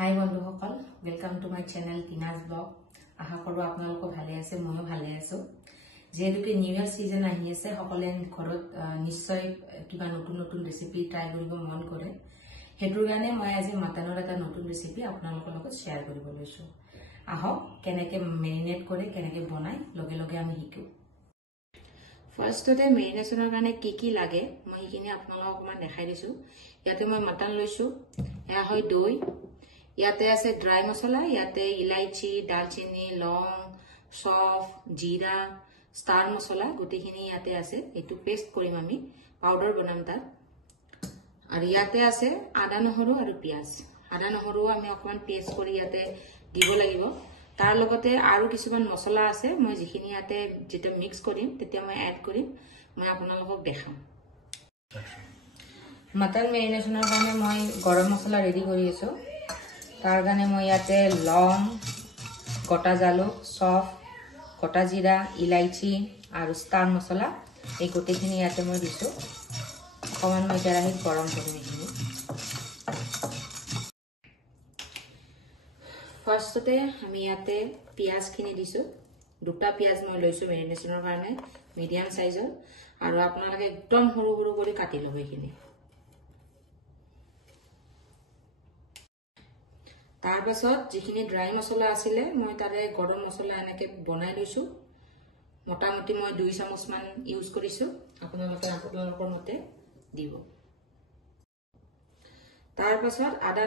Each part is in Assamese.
হাই বন্ধুসকল, welcome to my channel Tina's blog. আশা কৰোঁ আপোনালোক ভালে আছে, ময়ো ভালে আছো। যেহেতুকে নিউ ইয়াৰ সিজন আহি আছে, সকলে ঘৰত নিশ্চয় কিবা নতুন নতুন ৰেচিপি ট্ৰাই কৰিব মন কৰে। হেতুৰ কাৰণে মই আজি মাটনৰ এটা নতুন ৰেচিপি আপোনালোকৰ লগত শেয়াৰ কৰিব লৈছো। আহক কেনেকৈ মেৰিনেট কৰে, কেনেকৈ বনাই লগে লগে আমি শিকো। ফাৰ্ষ্টতে মেৰিনেশনৰ কাৰণে কি লাগে মই সেইখিনি আপোনালোকক অকমান দেখাই দিছো। ইয়াতে মই মাটন লৈছো, এয়া হয় দৈ, ইয়াতে আছে ড্ৰাই মছলা, ইয়াতে ইলাইচি, দালচিনি, লং, সফ, জিৰা, স্টাৰ মছলা গোটেইখিনি ইয়াতে আছে। এইটো পেষ্ট কৰিম, আমি পাউডাৰ বনাম তাত। আৰু ইয়াতে আছে আদা নহৰু আৰু পিয়াজ। আদা নহৰু আমি অকমান পেষ্ট কৰি ইয়াতে দিব লাগিব। তাৰ লগতে আৰু কিছুমান মছলা আছে, মই যিখিনি ইয়াতে যেতিয়া মিক্স কৰিম তেতিয়া মই এড কৰিম, মই আপোনালোকক দেখাম। মাটন মেৰিনেশনৰ কাৰণে মই গৰম মছলা ৰেডি কৰি আছো। তাৰ কাৰণে মই ইয়াতে লং, গোটা জালুক, সফ, গোটা জিৰা, ইলাইচি আৰু ষ্টাৰ মছলা এই গোটেইখিনি ইয়াতে মই দিছো। অকমান মই কেৰাহীত গৰম কৰিম এইখিনি। ফাৰ্ষ্টতে আমি ইয়াতে পিয়াজখিনি দিছো। দুটা পিয়াজ মই লৈছো মেৰিনেশনৰ কাৰণে, মিডিয়াম সাইজৰ, আৰু আপোনালোকে একদম সৰু সৰু কৰি কাটি ল'ব এইখিনি। তাৰ পাছত যিখিনি ড্ৰাই মছলা আছিলে মই তাৰে গৰম মছলা এনেকে বনাই লৈছো। মোটামুটি মই 2 চামুচ মান ইউজ কৰিছো, আপোনালোকৰ মতে দিব। তাৰ পাছত আদা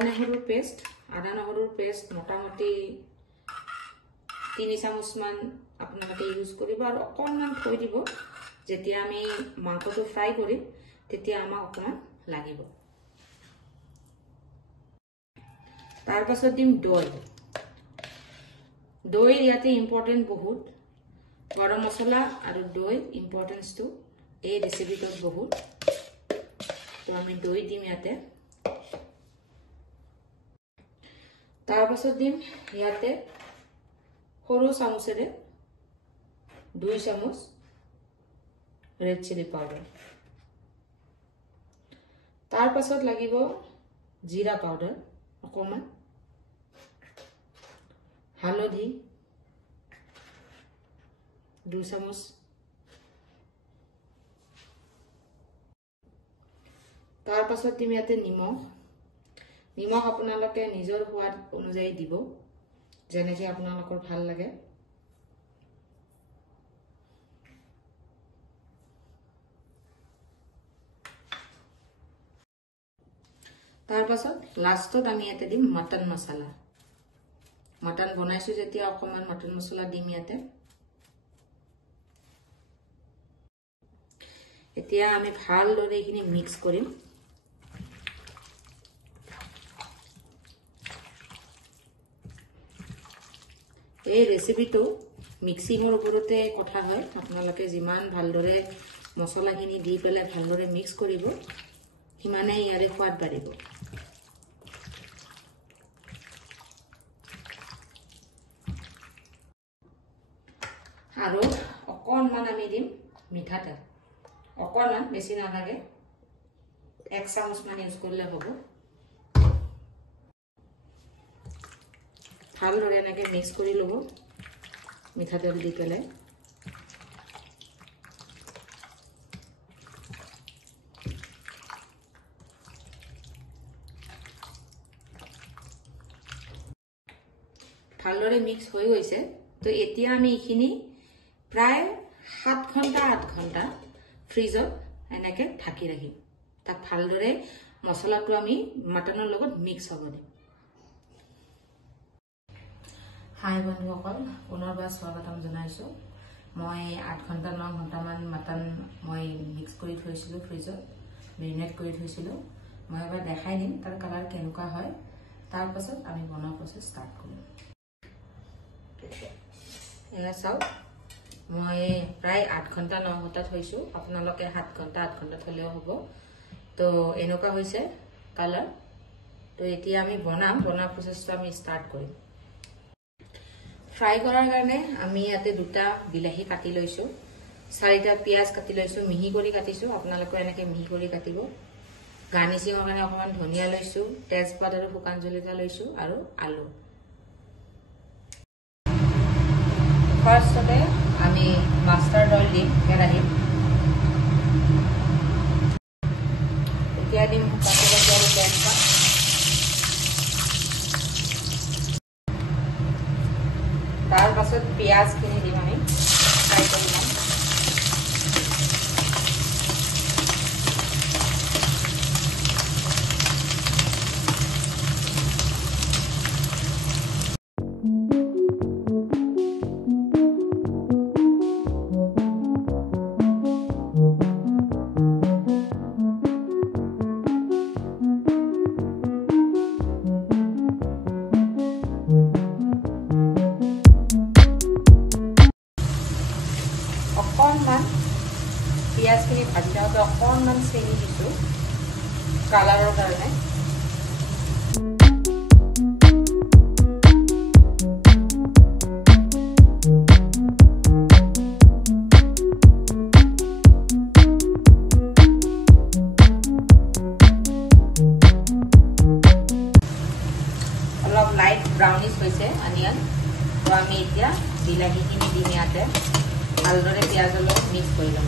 নহৰুৰ পেষ্ট মোটামুটি 3 চামুচ মান আপোনালোকে ইউজ কৰিব, আৰু অকণমান থৈ দিব। যেতিয়া আমি মাংসটো ফ্ৰাই কৰিম তেতিয়া আমাক অকণমান লাগিব। তাৰ পাছত দিম দৈ ইয়াতে ইম্পৰ্টেণ্ট বহুত। গৰম মছলা আৰু দৈ ইম্পৰ্টেন্সটো এই ৰেচিপিটোত বহুত, তো আমি দৈ দিম ইয়াতে। তাৰ পাছত দিম ইয়াতে সৰু চামুচেৰে 2 চামুচ ৰেড চিলি পাউডাৰ। তাৰ পাছত লাগিব জিৰা পাউডাৰ অকণমান, হালধি 2 চামুচ, তাৰ পাছত দিম ইয়াতে নিমখ আপোনালোকে নিজৰ সোৱাদ অনুযায়ী দিব, যেনেকৈ আপোনালোকৰ ভাল লাগে। তাৰ পাছত লাষ্টত আমি ইয়াতে দিম মটন মছলা। মটন বনাইছো যেতিয়া অকণমান মটন মছলা দিম ইয়াতে। এতিয়া আমি ভালদৰে এইখিনি মিক্স কৰিম। এই ৰেচিপিটো মিক্সিঙৰ ওপৰতে কথা হয়। আপোনালোকে যিমান ভালদৰে মছলাখিনি দি পেলাই ভালদৰে মিক্স কৰিব, সিমানেই ইয়াৰে সোৱাদ বাঢ়িব। আৰু অকণমান আমি দিম মিঠাতেল, অকণমান, বেছি নালাগে, 1 চামুচ মান ইউজ কৰিলে হ'ব। ভালদৰে এনেকৈ মিক্স কৰি ল'ব মিঠাতেল দি পেলাই। ভালদৰে মিক্স হৈ গৈছে। তো এতিয়া আমি এইখিনি প্ৰায় 7 ঘণ্টা 8 ঘণ্টা ফ্ৰিজত এনেকৈ ঢাকি ৰাখিম। তাক ভালদৰে মছলাটো আমি মাটনৰ লগত মিক্স হ'ব দিম। হাই বন্ধুসকল, পুনৰবাৰ স্বাগতম জনাইছোঁ। মই 8 ঘণ্টা 9 ঘণ্টামান মাটন মই মিক্স কৰি থৈছিলোঁ, ফ্ৰিজত মেৰিনেট কৰি থৈছিলোঁ। মই এবাৰ দেখাই দিম তাৰ কালাৰ কেনেকুৱা হয়। তাৰ পাছত আমি বনোৱা প্ৰচেছ ষ্টাৰ্ট কৰিম। এয়া চাওক, মই প্ৰায় 8 ঘণ্টা 9 ঘণ্টা থৈছোঁ। আপোনালোকে 7 ঘণ্টা 8 ঘণ্টা থ'লেও হ'ব। তো এনেকুৱা হৈছে কালাৰ। তো এতিয়া আমি বনোৱা প্ৰচেছটো আমি ষ্টাৰ্ট কৰিম। ফ্ৰাই কৰাৰ কাৰণে আমি ইয়াতে 2টা বিলাহী কাটি লৈছোঁ, 4টা পিঁয়াজ কাটি লৈছোঁ, মিহি কৰি কাটিছোঁ। আপোনালোকে এনেকৈ মিহি কৰি কাটিব। গাৰ্নিচিঙৰ কাৰণে অকমান ধনিয়া লৈছো, তেজপাত আৰু শুকান জলকীয়া লৈছো আৰু আলু। ফাৰ্ষ্টতে আমি মাষ্টাৰ্ড অইল দিম কেৰাহীত। এতিয়া দিম শুকান জলকীয়া আৰু তেজপাত। তাৰ পাছত পিঁয়াজখিনি দিম আমি ফ্ৰাই কৰি ল'ম। অকণমান পিঁয়াজখিনি ভাজি যাওঁতে অকণমান চেনি দিছোঁ কালাৰৰ কাৰণে। অলপ লাইট ব্ৰাউনিছ হৈছে অনিয়ন, তো আমি এতিয়া বিলাহীখিনি দিম ইয়াতে। ভালদৰে পিঁয়াজৰ লগত মিক্স কৰি ল'ম।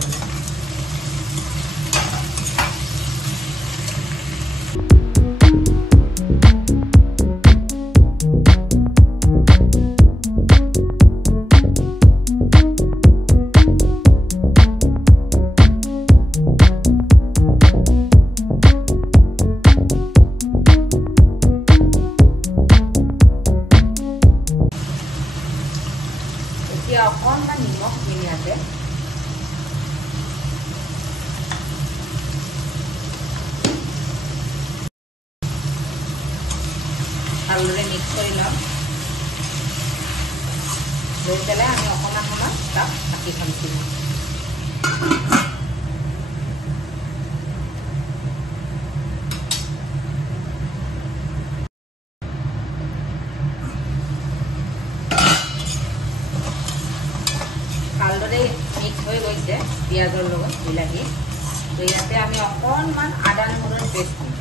এতিয়া অকণমান নিমখ দিম ইয়াতে। ভালদৰে মিক্স কৰি ল'ম। লৈ পেলাই আমি অকণমান সময় তাক ঢাকি থ'ম। ভালদৰে মিক্স হৈ গৈছে পিঁয়াজৰ লগত বিলাহী। তো ইয়াতে আমি অকণমান আদা নহৰুৰ পেষ্ট দিম।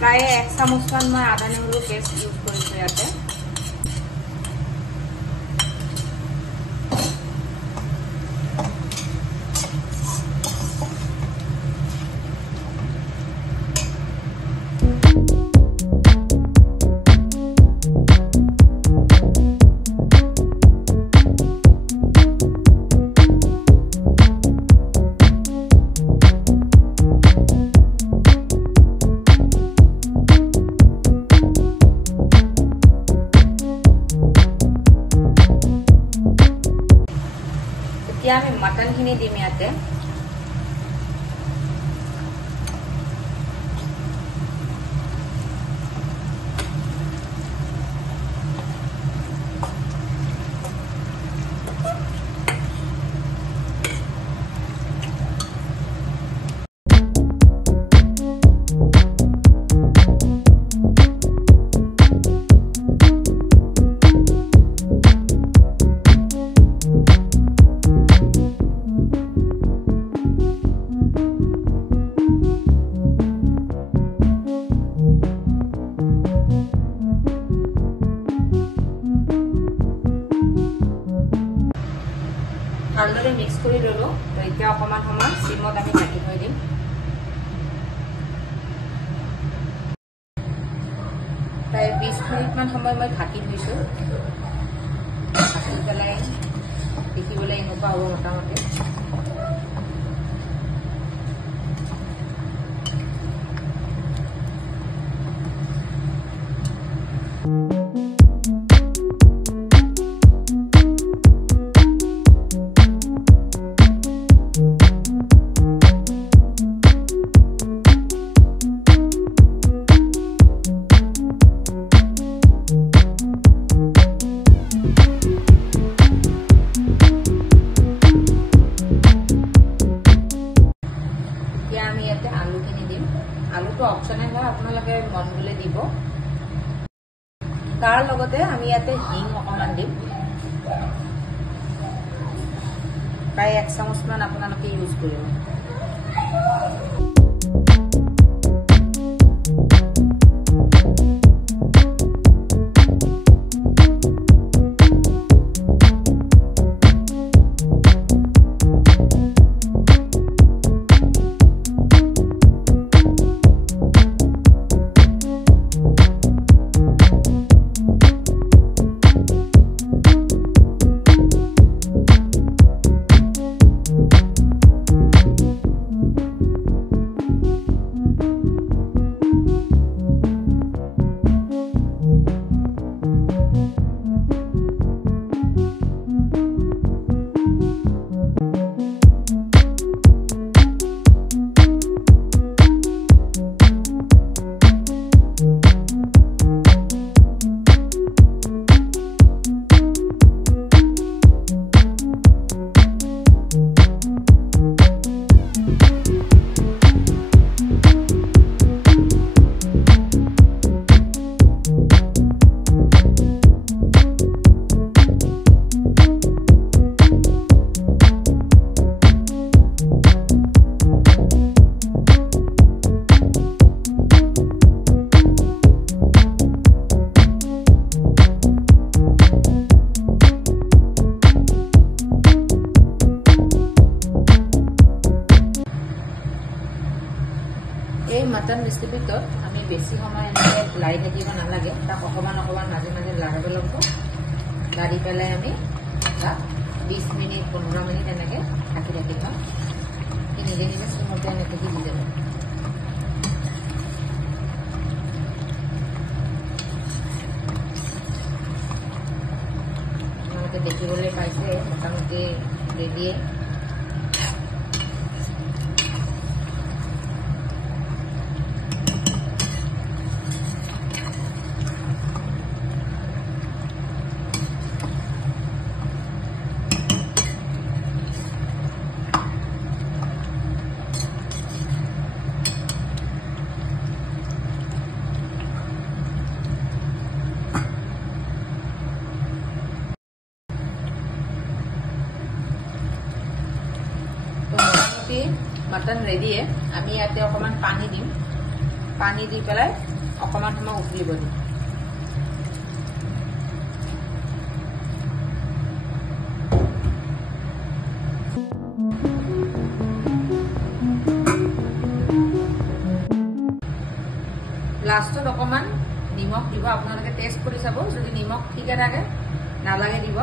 প্ৰায় 1 চামুচমান মই আদা নহৰুৰ পেষ্ট ইউজ কৰিছোঁ ইয়াতে। এতিয়া আমি মটনখিনি দিম ইয়াতে। ভালদৰে মিক্স কৰি ললোঁ। তো এতিয়া অকণমান সময় চিমত আমি ঢাকি থৈ দিম। প্ৰায় 20 মিনিটমান সময় মই ঢাকি থৈছোঁ। ঢাকি পেলাই দেখিবলৈ এনেকুৱা হ'ব মোটামুটি। তাৰ লগতে আমি ইয়াতে হিং অকমান দিম প্ৰায় 1 চামুচ মান আপোনালোকে ইউজ কৰিব এই মটন রেসিপিত আমি বেশি সময় এনেকে লাই থাকিব নালাগে তাক অকমান অকমান মাঝে মাঝে লাগাব লাগিব লাৰি পেলাই আমি তাক 20 মিনিট 15 মিনিট এনেকে ঢাকি থাকিব নিজে নিজে সিমতে এনেকে সিজি যাব আমাকে দেখিবলৈ পাইছে মোটামুটি রেডি मटन रेडी है आमी याते अकमान पानी दिम पानी दी पेलाय अकमान समय उफलिब दिम लास्टत अकमान निमख দিব আপোনালোকে টেস্ট কৰি চাব যদি নিমখ ঠিকে থাকে নালাগে দিব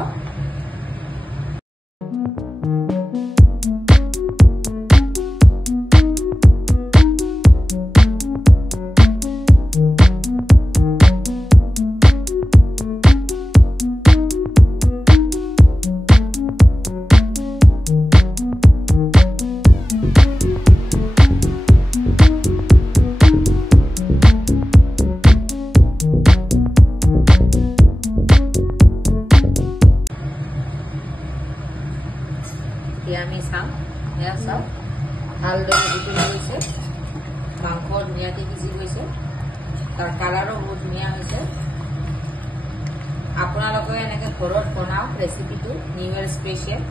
আমি চাম এয়া চাওক ভালদৰে উতলি গৈছে মাংস ধুনীয়াকৈ সিজি গৈছে তাৰ কালাৰো বহুত ধুনীয়া হৈছে আপোনালোকে এনেকৈ ঘৰত বনাওক ৰেচিপিটো নিউ ইয়েৰ স্পেচিয়েল